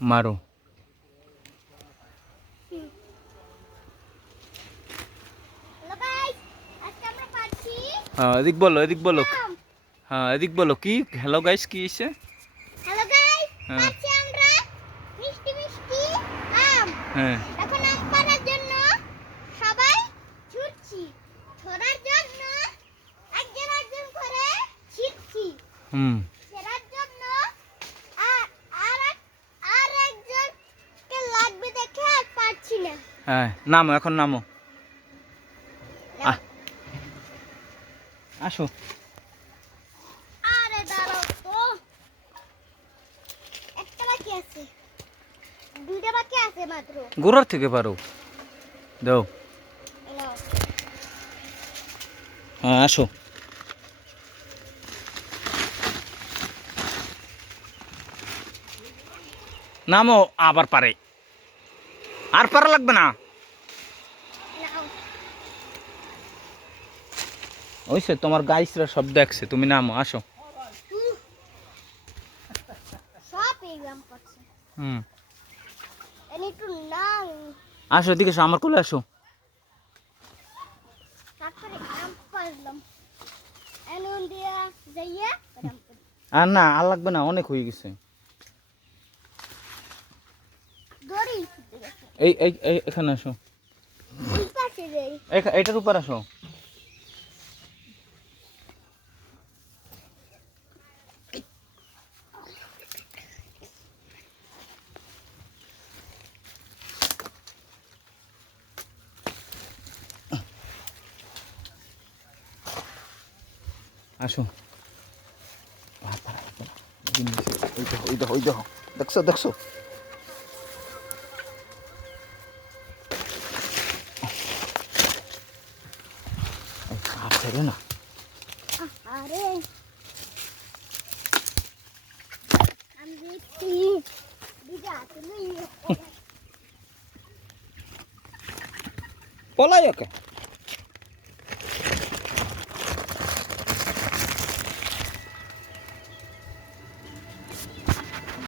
মারো। হ্যাঁ এদিক বলো, এদিক বলো। হ্যাঁ এদিক বলো কি হ্যালো গাইস কি এসে? হ্যালো গাইস, হ্যাঁ পাচ্ছি আমরা মিষ্টি মিষ্টি আম। হ্যাঁ এখন আম পাড়ার জন্য সবাই ছুটছি। ধরার জন্য একজন একজন করে ছিটছি। ছেড়ার জন্য আর আর আর একজনকে লাগবে দেখে আর পারছি না। হ্যাঁ নামো এখন নামো। আসো। আরে দাঁড়াও তো, একটা বাকি আছে, দুইটা বাকি আছে মাত্র। গোড়ার থেকে পারো দাও। নাও। হ্যাঁ আসো। নামো আবার পারে, আর পারা লাগবে না। নাও। ওই সে তোমার গাইসরা সব দেখছে, তুমি নামো আসো। সব এক্সাম করছে। এনে একটু নাও। আসো এদিকে এসো, আমার কোলে আসো। তারপরে আম পারলাম। এমন দিয়া যাইয়া আম পারলাম। আর না আর লাগবে না, অনেক হয়ে গেছে। দড়ি এই এই এই এখানে আসো, ওই পাশে যাই। এটার উপর আসো। আসো। ওই দেখো দেখছো দেখছো। আর ছেড়ে না। আরে আমি দেখছি দিদা তুমি পলাই ওকে।